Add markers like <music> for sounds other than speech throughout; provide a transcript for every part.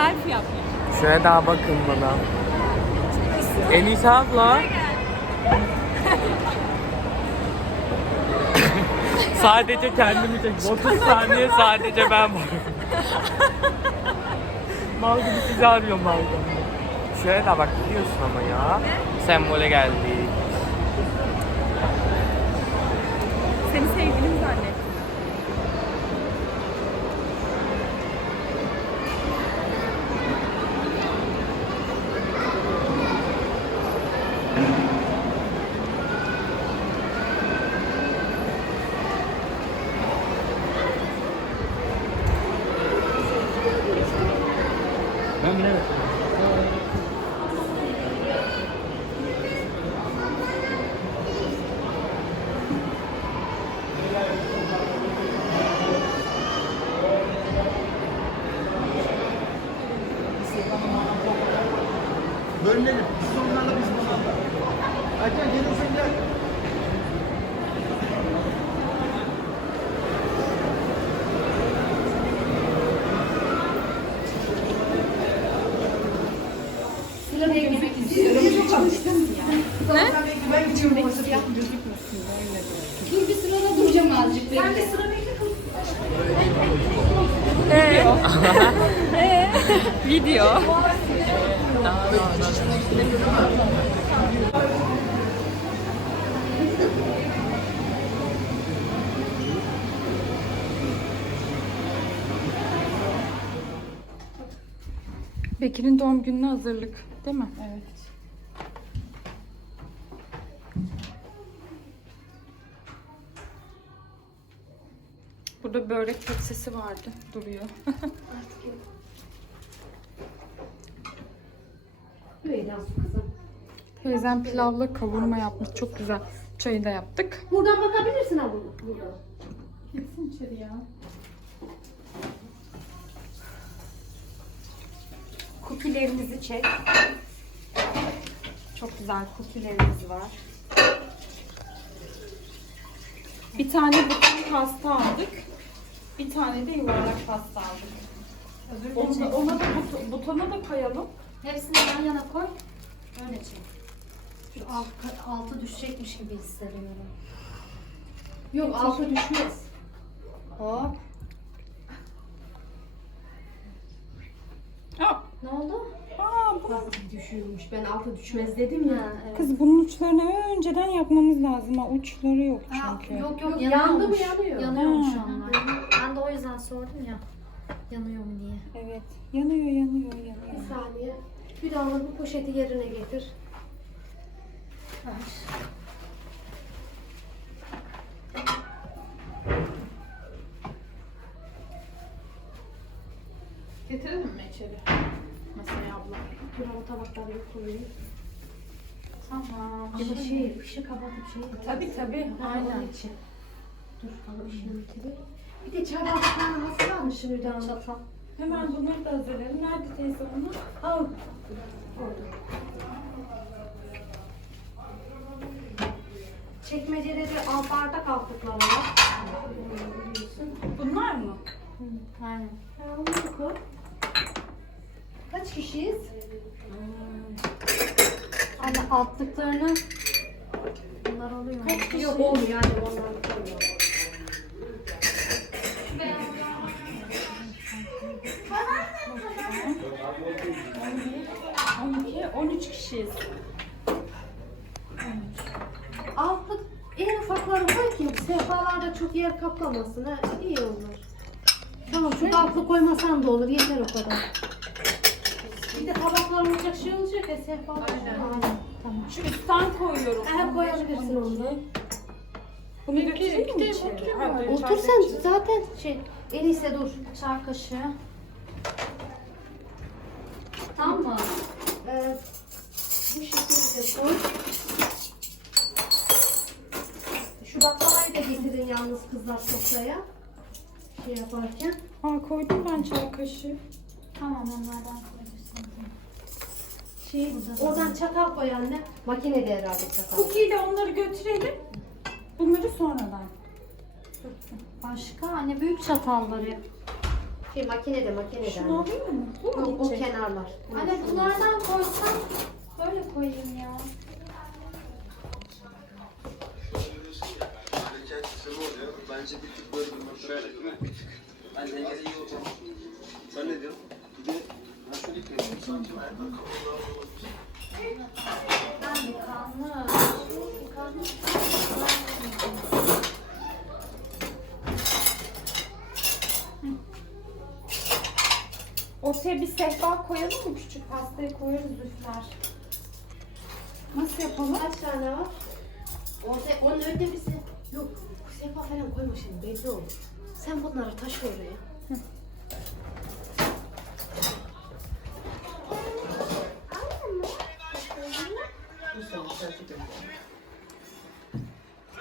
selfie yap. Şöyle daha bakın bana. Enis abla. <laughs> sadece kendimi çek. <laughs> 30 saniye sadece ben varım. mal gibi sizi arıyorum balkonda. Şöyle daha bak gidiyorsun ama ya. Sembole geldik. Seni sevgilim zannettim. Bölünelim. Siz onlarla biz bunlarla. Ayten gelirsen gel. Ben gidiyorum. Dur bir sırada duracağım azıcık. Sen de sıra bekle. Video. Bekir'in doğum gününe hazırlık, değil mi? Evet. Burada börek tepsisi vardı, duruyor. Teyzem pilavla kavurma yapmış, çok güzel. Çayı da yaptık. Buradan bakabilirsin abi. Buradan. Gitsin içeri ya. Kukilerimizi çek. Çok güzel kukilerimiz var. Bir tane buton pasta aldık. Bir tane de yuvarlak pasta aldık. Onu da, ona da but- butona da koyalım. Hepsini yan yana koy. Öyle çek. Şu alt, altı düşecekmiş gibi hissediyorum. Yok altı düşmez. Hop. Aa, Ne oldu? aa, bu- Bak düşüyormuş. Ben altı düşmez dedim ya. Evet. Kız bunun uçlarını önceden yapmamız lazım. Ha, uçları yok çünkü. Yok yok Yandı yanıyormuş. mı yanıyor? Yanıyormuş Ha. onlar. Ben de o yüzden sordum ya. Yanıyor mu diye. Evet. Yanıyor, yanıyor, yanıyor. Bir saniye. Bir daha bu poşeti yerine getir. Ver. Getirelim mi içeri? Masaya abla. Dur o tabakları bir koyayım. Tamam. Ama şey, ışığı kapatıp şey. Tabii tabii. Aynen. İçin. Dur bana ışığını bitireyim. Bir de çay bardaklarını nasıl almışım Hüda Çatal. Hemen bunları da hazırlayalım. Nerede teyze onlar? Al. Çekmecede de al bardak altlıkları var. Bunlar mı? Aynen. Ha, onu koy. Kaç kişiyiz? Hani altlıklarını bunlar oluyor. mu? Yok olmuyor yani onları koyuyorum. On iki, on üç kişiyiz. Altlık en ufakları koy ki sehpalarda çok yer kaplamasın. Ha, iyi olur. Tamam şu altlık koymasan da olur yeter o kadar. Bir de tabaklar olacak şey olacak ya sehpalar. Aynen. Tamam. Şu üstten koyuyorum. Aha koyabilirsin onu. Bunu götüreyim mi içeri? Otur sen zaten şey en iyisi dur. Çay kaşığı. Tamam mı? Ee, bu şekilde koy. Şu baklavayı da getirin yalnız kızlar sofraya. Şey yaparken. Ha koydum ben çay kaşığı. Tamam onlardan koyabilirsin. Şey, oradan çatal koy anne. Makinede herhalde çatal. Cookie'yle onları götürelim. Bunları sonradan. Başka? Anne büyük çatalları. Şey makinede makinede. Şunu anne. alayım mı? Bu mu Yok, o gidecek? kenarlar. Anne bunlardan koysam böyle koyayım ya. Hareket sistemi oluyor. Bence bir tık böyle bir şöyle değil mi? Dengede iyi olacak. Sen ne diyorsun? Bir de Ortaya bir sehpa koyalım mı? Küçük pastayı koyarız üfler. Nasıl yapalım? Kaç tane var? Orada, onun önünde bizi. Yok. Sehpa falan koyma şimdi belli olur. Sen bunları taşı oraya.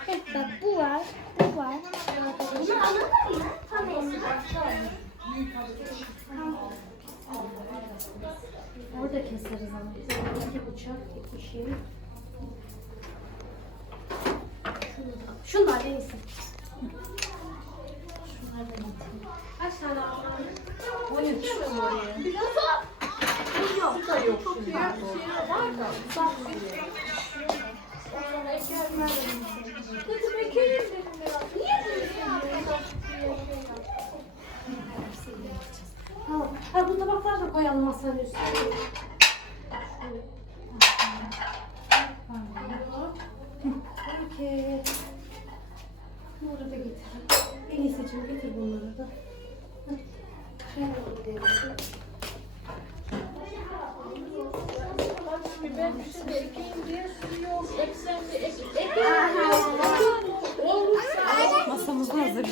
Evet bu var, bu var. Bunu alalım mı? Tamam. Orada keseriz ama. İki bıçak, iki şey. Şunlar neyse. Şunlar Peki. Bunları da getir. Elisa'cığım getir bunları da. Şöyle gidelim. Masamızı hazırladık.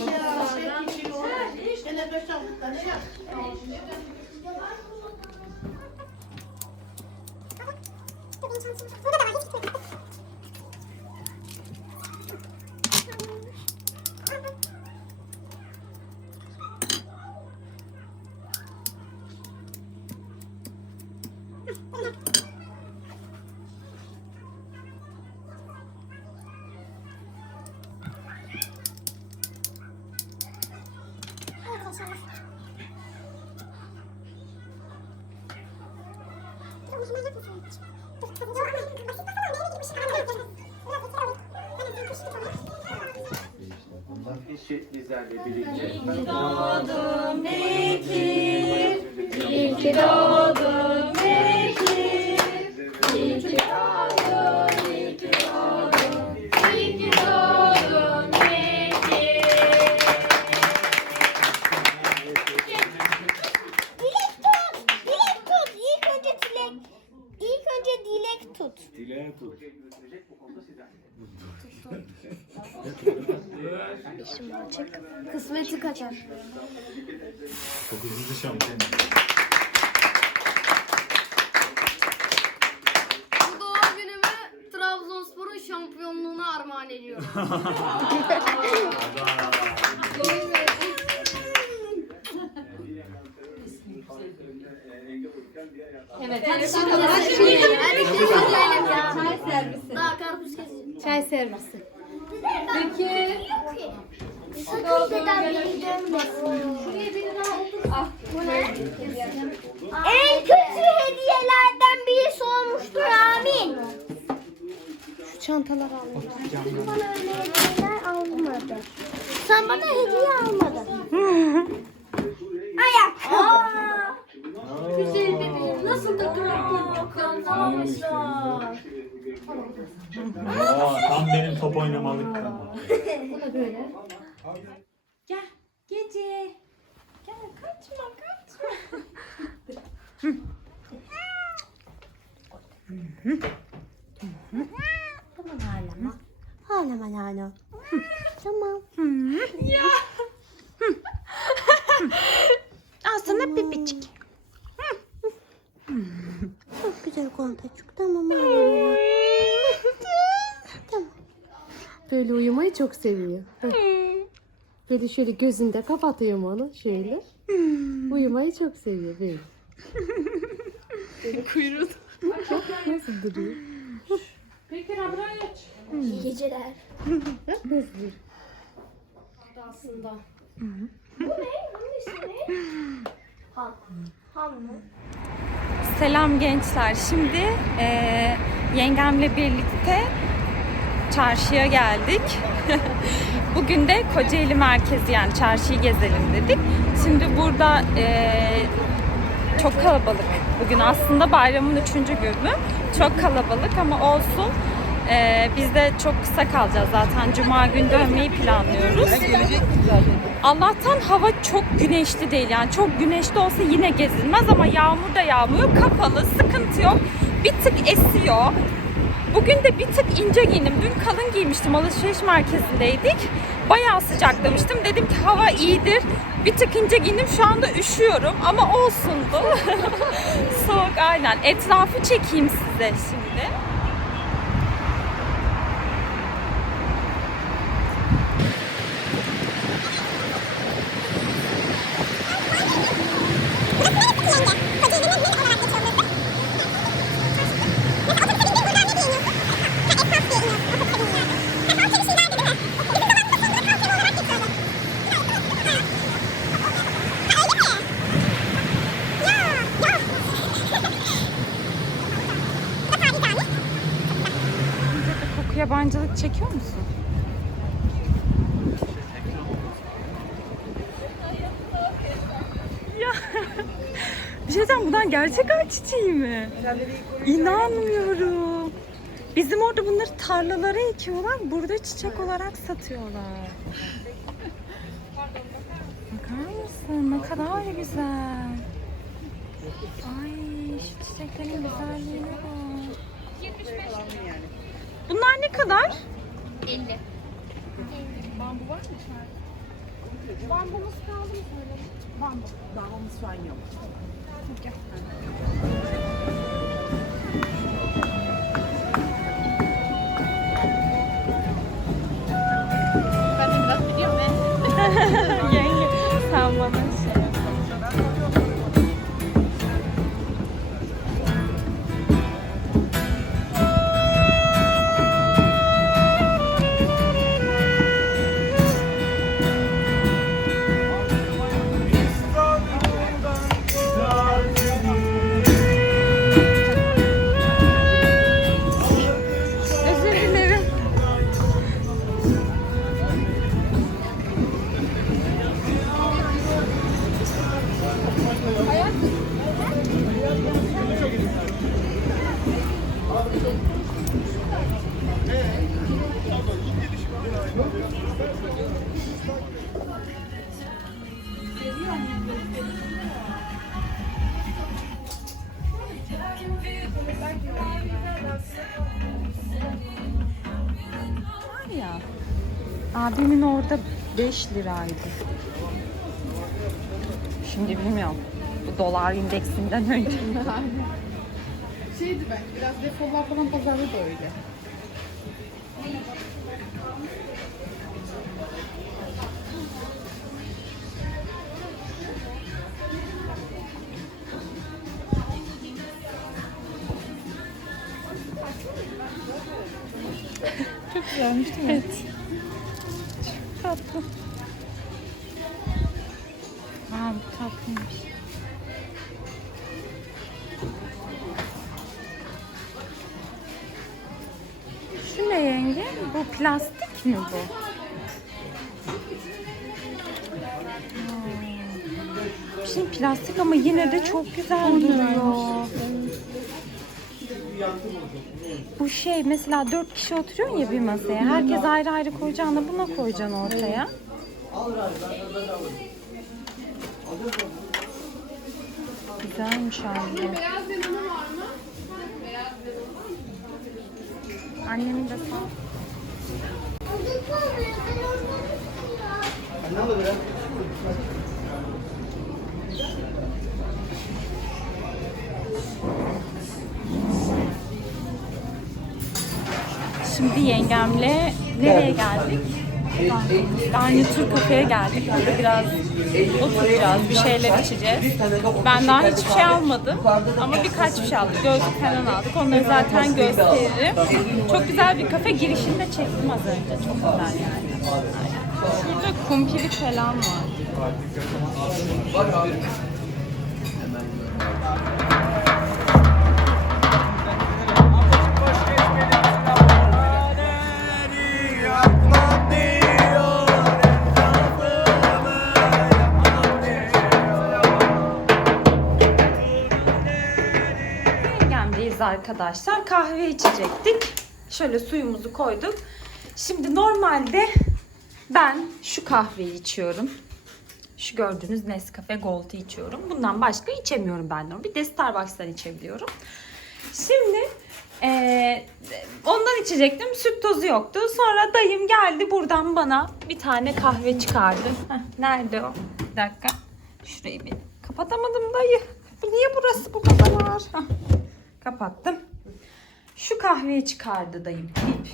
Bunlar eşit bizlerle birlikte. Dilek <laughs> Adoro. Aa, tam benim top oynamalık. Bu da böyle. Gel gece. Gel kaçma kaçma. Tamam ağlama. Ağlama Lana. Tamam. Al sana bebecik. Çok güzel kontacık. Tamam ağlama. tamam. Böyle uyumayı çok seviyor. Heh. Böyle şöyle gözünde kapatıyorum onu şöyle. Uyumayı çok seviyor böyle. Kuyruğu. Nasıl duruyor? Peki Rabraç. İyi geceler. Nasıl duruyor? Aslında. Bu ne? ismi? Han. Han mı? Selam gençler. Şimdi eee, yengemle birlikte çarşıya geldik. <laughs> Bugün de Kocaeli merkezi yani çarşıyı gezelim dedik. Şimdi burada eee, çok kalabalık. Bugün aslında bayramın üçüncü günü. Çok kalabalık ama olsun. Eee, biz de çok kısa kalacağız zaten. Cuma günü dönmeyi planlıyoruz. Allah'tan hava çok güneşli değil yani. Çok güneşli olsa yine gezilmez ama yağmur da yağmıyor. Kapalı sıkıntı yok. Bir tık esiyor. Bugün de bir tık ince giyindim. Dün kalın giymiştim. Alışveriş merkezindeydik. Bayağı sıcaklamıştım dedim ki hava iyidir. Bir tık ince giyindim. Şu anda üşüyorum ama olsundu. <laughs> Soğuk aynen. Etrafı çekeyim size şimdi Koku yabancılık çekiyor musun? ya bir şey diyeceğim bunlar çiçeği mi? İnanmıyorum. Bizim orada bunları tarlalara ekiyorlar. Burada çiçek olarak satıyorlar. Bakar mısın? Ne kadar güzel. Ay şu çiçeklerin güzelliğine bak. Bunlar ne kadar? 50. Bambumuz kaldı mı söyle? Bambu. Bağımız şu an yok. Yenge liraydı. Şimdi bilmiyorum. Bu dolar indeksinden <laughs> önce. Şeydi ben biraz defolar falan pazarda da öyle. Evet. Tatlıymış. Şu ne yenge? Bu plastik mi bu? Hmm. Şimdi plastik ama yine de çok güzel duruyor. Bu şey mesela dört kişi oturuyor ya bir masaya. Herkes ayrı ayrı koyacağına buna koyacaksın ortaya. Güzelmiş abi. Beyaz lemonu var mı? Annemin de sağ Şimdi yengemle nereye geldik? Garnitür kafeye geldik. Burada biraz oturacağız, bir şeyler içeceğiz. Ben daha hiçbir şey almadım ama birkaç bir şey aldık. Gözlük falan aldık. Onları zaten gösteririm. Çok güzel bir kafe. Girişini de çektim az önce. Çok güzel yani. Şurada kumpiri falan var. Arkadaşlar. Kahve içecektik. Şöyle suyumuzu koyduk. Şimdi normalde ben şu kahveyi içiyorum. Şu gördüğünüz Nescafe Gold'u içiyorum. Bundan başka içemiyorum ben de. Bir de Starbucks'tan içebiliyorum. Şimdi eee, ondan içecektim. Süt tozu yoktu. Sonra dayım geldi buradan bana bir tane kahve çıkardı. Heh, nerede o? Bir dakika. Şurayı bir kapatamadım dayı. Niye burası bu kadar? Heh, Kapattım. Şu kahveyi çıkardı dayım. Vip.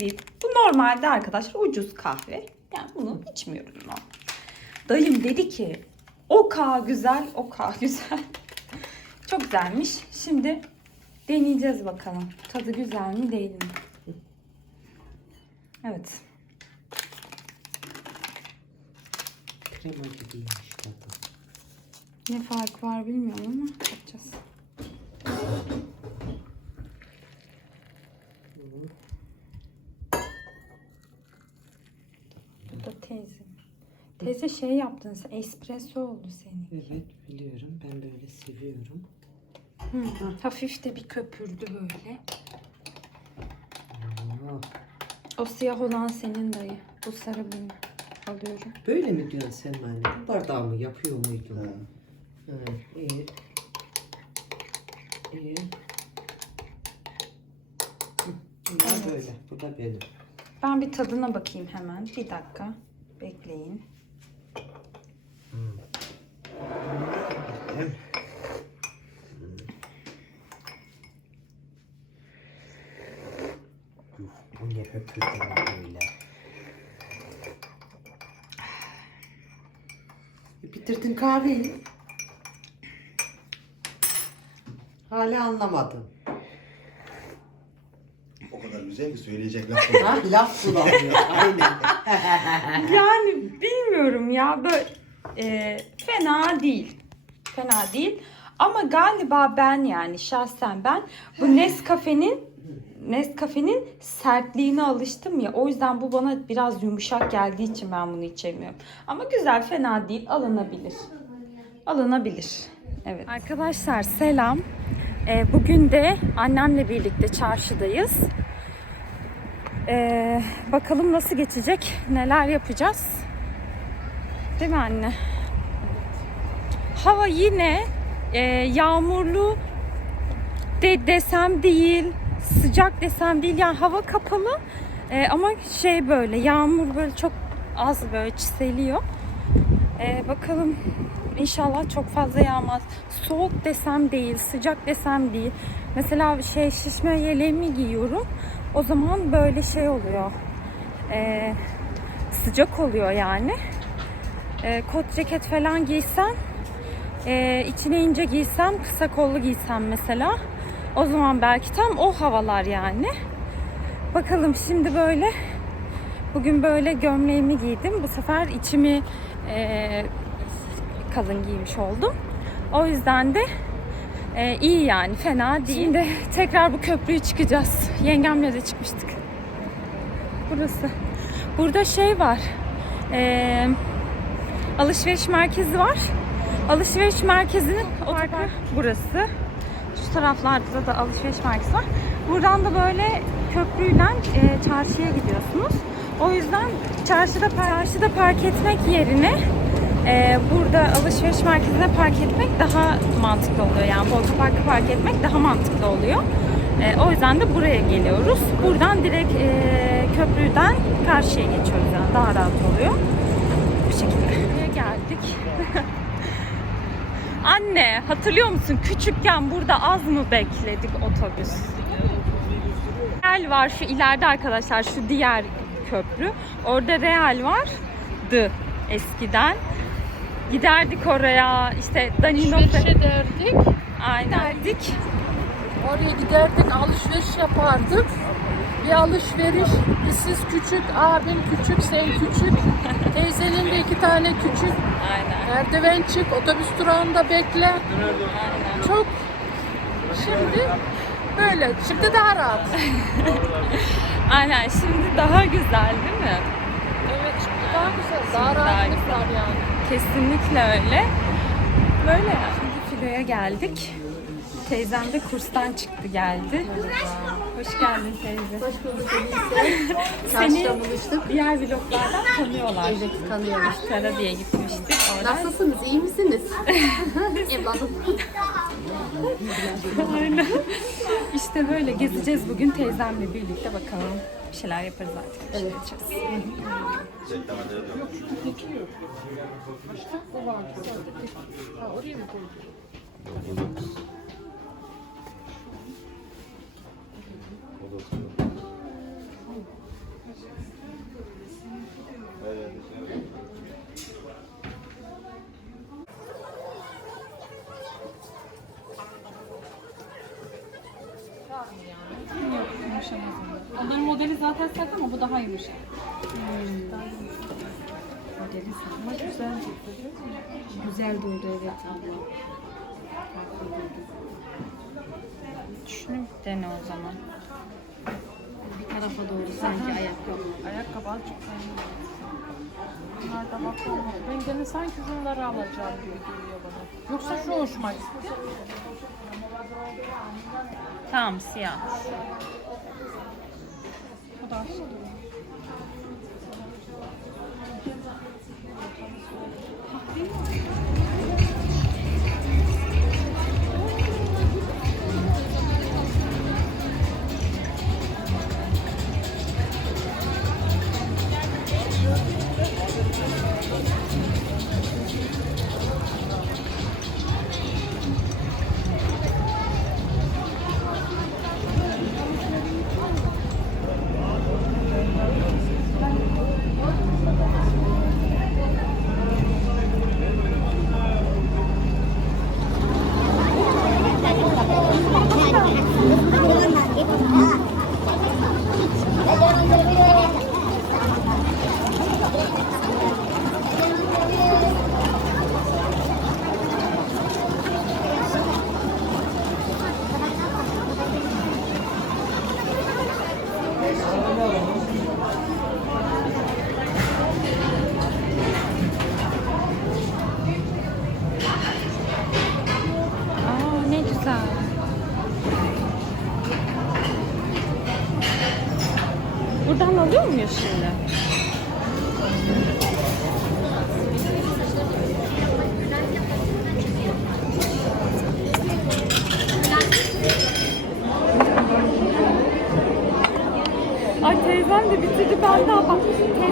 Vip. Bu normalde arkadaşlar ucuz kahve. Yani bunu içmiyorum ben. Dayım dedi ki o ka güzel, o ka <laughs> güzel. Çok güzelmiş. Şimdi deneyeceğiz bakalım. Tadı güzel mi değil mi? Evet. Krema gibiymiş tadı. Ne fark var bilmiyorum ama bakacağız. Bu da teyze. Teyze şey yaptın sen, espresso oldu senin. Evet biliyorum ben böyle seviyorum. Hı, hafif de bir köpürdü böyle. Aa, O siyah olan senin dayı. Bu sarı benim. Alıyorum. böyle mi diyorsun sen anne? Bu bardağı mı yapıyor muydun? Ha, iyi. İyi. Bunlar Evet. böyle. Bu da benim. Ben bir tadına bakayım hemen. Bir dakika. Bekleyin. Yuh, bu ne höpürteme böyle. Bitirdin kahveyi. Hala anlamadım. O kadar güzel ki söyleyecek laf <laughs> yok. Ha, laf bulamıyor. Aynen. <laughs> Yani bilmiyorum ya böyle e, fena değil. Fena değil. Ama galiba ben yani şahsen ben bu <laughs> Nescafe'nin Nescafe'nin sertliğine alıştım ya. O yüzden bu bana biraz yumuşak geldiği için ben bunu içemiyorum. Ama güzel, fena değil. Alınabilir. Alınabilir. Evet. Arkadaşlar selam. Ee, bugün de annemle birlikte çarşıdayız. Ee, bakalım nasıl geçecek, neler yapacağız. Değil mi anne? Hava yine e, yağmurlu de desem değil, sıcak desem değil. Yani hava kapalı e, ama şey böyle yağmur böyle çok az böyle çiseliyor. E, bakalım inşallah çok fazla yağmaz. Soğuk desem değil, sıcak desem değil. Mesela şey şişme yeleğimi giyiyorum. O zaman böyle şey oluyor. E, sıcak oluyor yani. E, kot ceket falan giysem e, içine ince giysem, kısa kollu giysem mesela. O zaman belki tam o havalar yani. Bakalım şimdi böyle bugün böyle gömleğimi giydim. Bu sefer içimi e, kalın giymiş oldum. O yüzden de e, iyi yani fena değil. Şimdi <laughs> tekrar bu köprüyü çıkacağız. Yengemle de çıkmıştık. Burası. Burada şey var. E, alışveriş merkezi var. Alışveriş merkezinin otoparkı burası. Şu taraflarda da alışveriş merkezi var. Buradan da böyle köprüyle e, çarşıya gidiyorsunuz. O yüzden çarşıda çarşıda park etmek yerine e, burada alışveriş merkezine park etmek daha mantıklı oluyor. Yani bu otoparka park etmek daha mantıklı oluyor. E, o yüzden de buraya geliyoruz. Buradan direkt e, köprüden karşıya geçiyoruz yani daha rahat oluyor. Bu şekilde. Buraya geldik. <laughs> Anne hatırlıyor musun? Küçükken burada az mı bekledik otobüs? Real var şu ileride arkadaşlar şu diğer köprü. Orada Real vardı eskiden. Giderdik oraya işte Danilo Alışveriş ederdik. Aynen. Giderdik. Oraya giderdik, alışveriş yapardık. Bir alışveriş. Siz küçük, abin küçük, sen küçük. <laughs> Teyzenin de iki tane küçük. Aynen. Merdiven çık, otobüs durağında bekle. Çok. Şimdi böyle. Şimdi daha rahat. <laughs> Aynen şimdi daha güzel değil mi? Evet şimdi daha güzel. Daha Şimdi daha rahatlık var yani. Kesinlikle öyle. Böyle yani. Şimdi filoya geldik. Teyzem de kurstan çıktı geldi. Hoş geldin teyze. Hoş bulduk <laughs> Seni Çarşıda buluştuk. diğer vloglardan tanıyorlar. Evet tanıyoruz. Ankara diye gitmiştik. Nasılsınız? iyi misiniz? Evladım. Aynen. İşte böyle gezeceğiz bugün teyzemle birlikte bakalım. Bir şeyler yaparız artık. Bir şey yapacağız. Ha, oraya mı sert ama bu daha yumuşak. Modeli ama güzel. Güzel durdu evet abla. Şunu bir dene o zaman. Bir tarafa doğru sanki ayakkabı. Ayakkabı azıcık da bakalım. Ben gene sanki şunları alacağım gibi geliyor bana. Yoksa şu hoşuma gitti. Tamam siyah. Bu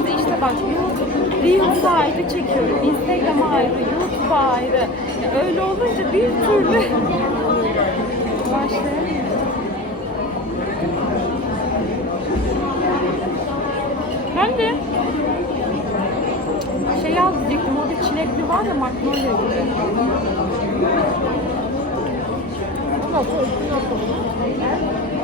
teyze işte bak YouTube Reels'a ayrı çekiyorum Instagram'a ayrı YouTube'a ayrı öyle olunca bir türlü <laughs> başlayamıyorum. Ben de şey al diyecektim orada çilekli var ya magnolia gibi. Ki almaya gidiyorum.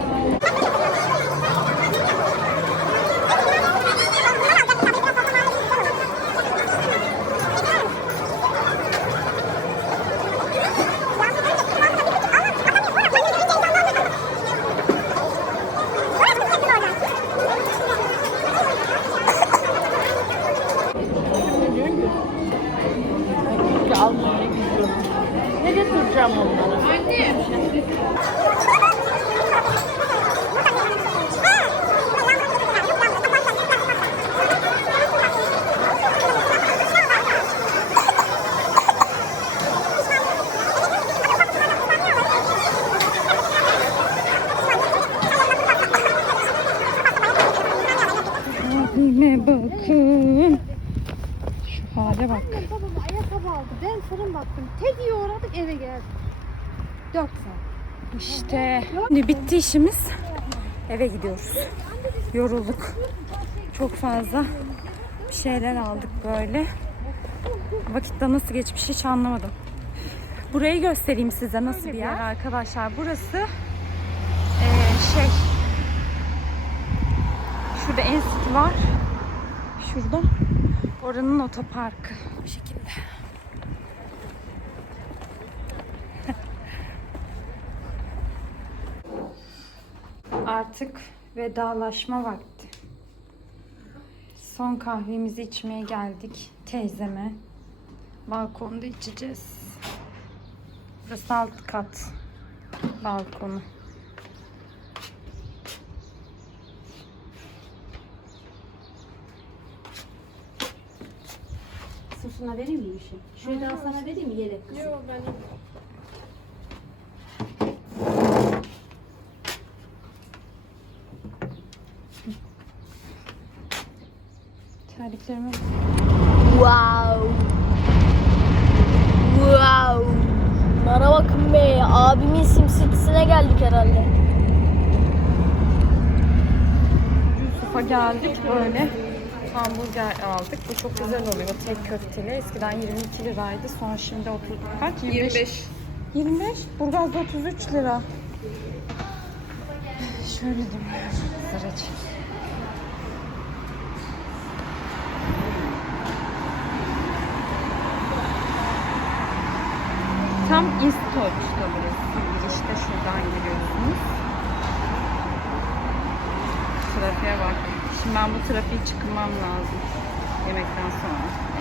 Ne getireceğim onlara? Abime bakın. Şu hale bak. Babam ayakkabı aldı. Ben fırın baktım. Tek iyi uğradık eve geldik. 4 saat. İşte şimdi bitti işimiz. Eve gidiyoruz. Yorulduk. Çok fazla bir şeyler aldık böyle. Vakitte nasıl geçmiş hiç anlamadım. Burayı göstereyim size nasıl bir yer arkadaşlar. Burası eee, şey Şurada en City var. Şurada. Oranın otoparkı. Bu şekilde. Artık vedalaşma vakti. Son kahvemizi içmeye geldik teyzeme. Balkonda içeceğiz. Burası alt kat balkonu. Sırtına vereyim mi bir şey? Şöyle daha sana vereyim mi yelek kızım? Yok ben Terliklerimi Wow. Wow. Bana bakın be. Abimin simsitisine geldik herhalde. Yusuf'a geldik böyle hamburger aldık. Bu çok güzel oluyor tek köfteli. Eskiden 22 liraydı. Sonra şimdi 30 kaç? 25. 25. Burgaz'da 33 lira. Şöyle duruyor. Sıracı. Tam İstoç'ta burası. Girişte şuradan giriyorsunuz. Trafiğe bak. Şimdi ben bu trafiği çıkmam lazım. Yemekten sonra.